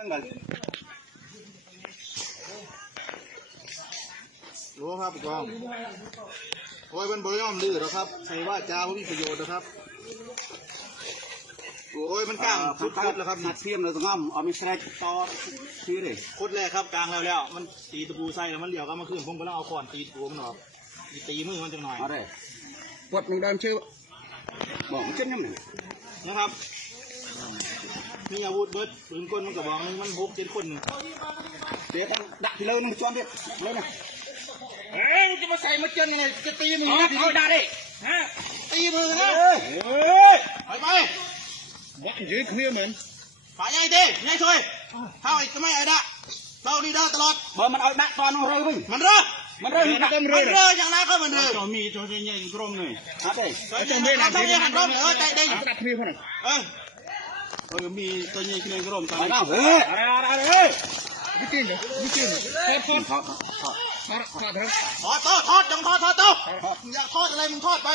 รู้ครับผู้กองโอ้ยมันบริยอมดื้อหรอครับใส่ว่าจ้าไม่มีประโยชน์นะครับโอ้ยมันกลางชุดแล้วครับนัดเทียมเลยตรงนั้นเอาไม่ใช่ต่อทีเลยโคตรแรกครับกลางแล้วมันตีตะปูใส่แล้วมันเหลี่ยวก็มาขึ้นผมก็ต้องเอาขวานตีตะปูมันออกตีมือมันจังหน่อยอะไรปวดหนึ่งเดินชื่อบอกมันเช่นนั้นนะครับนี่อาวุธเบิร์ดปืนก้นมันกระบอกนึงมัน6-7 คนเดี๋ยวดักทีเลยมันจวนเด็ดเลยนะเฮ้ยจะมาใส่มาเจนยังไงจะตีมือนะเอาได้ดิฮะตีมือนะไปวัดยืดเครื่องเหมือนฝ่ายใหญ่ดิใหญ่ช่วยเข้าอีกก็ไม่ไอ้ดะเราดีเด้อตลอดเบอร์มันเอาดักตอนเรือวิ่งมันเรืออย่างนั้นก็มันเรือจะมีตัวใหญ่กลมหน่อยอะไรจะมีอะไรต้องยังหันกลมใจเด้งดักพี่คนนั้นมีตัวใหญ่ขึ้นกลมตอนนี้อะไรวิจิตรทอดจังทอดอย่าทอดอะไรมึงทอดไป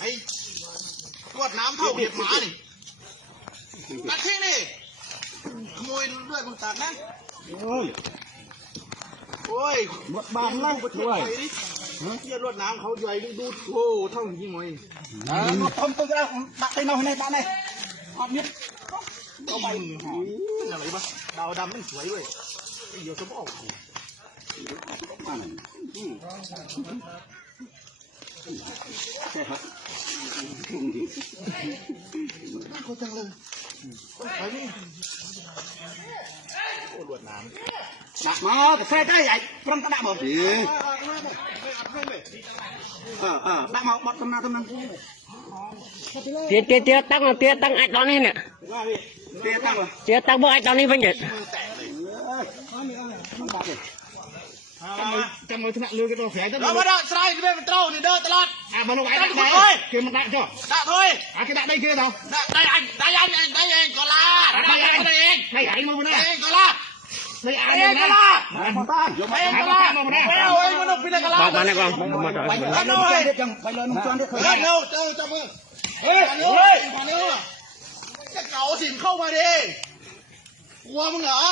ไอ้กวดน้ำเท่าเบียดหมานี่ตัดทิ้งนี่ขโมยด้วยมึงตัดนะโอ้ยบางเล่าไปด้วยเที่ยวรวดน้ำเขาใหญ่ดูโอ้เท่าจริงไหมต้มแล้วตักไปนอนในบ้านเลยอดนิดเอาไปอะไรบ้างดาวดำมันสวยเว้ยเดี๋ยวจะบอกใช่ครับเขาจังเลยไปนี่โอ้รวดน้ำดักมาแต่แค่ได้ใหญ่พร้อมกระดาษบอกดีดักมาบดทำนั้นเตี้ยตั้งไอ้ตอนนี้เนี่ยเตี้ยตั้งบ่ไอ้ตอนนี้เพิ่งเด็ดจังเลยชนะเลยก็ต้องแฝงแล้วมาได้ใส่ที่เป็นเต้านี่เดินตลอดมาลงไอ้ดักเลยคือมันดักจ้ะดักเลยคือดักได้คือเราได้เองก็ลาได้เองให้ไอ้มาได้เองก็ลาไม่ไอ้ก็ลามาบ้านเองก็ลามาได้เอ้ยมันต้องพิจารณามาเนี่ยก่อนไปเลยไปเลยมึงจวนได้เคยเร็วเจ้ามือเฮ้ยมาเร็วจะเก่าสินเข้ามาดิกลัวมึงเหรอ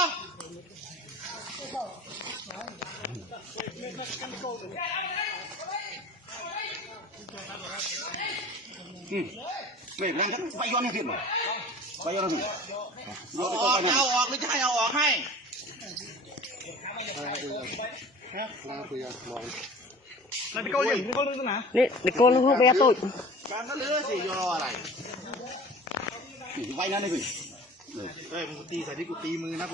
ไม่เป็นไรไปย้อนให้ผิดหน่อยไปย้อนให้ผิดเอาออกไม่ใช่เอาออกให้นั่นเป็นโกนนี่โกนตรงไหนนี่นี่โกนลูกเบี้ยตุ้ยการก็เลือสิยออะไรไว้นั่นเลยเฮ้ยมึงตีใส่ที่กูตีมือนะ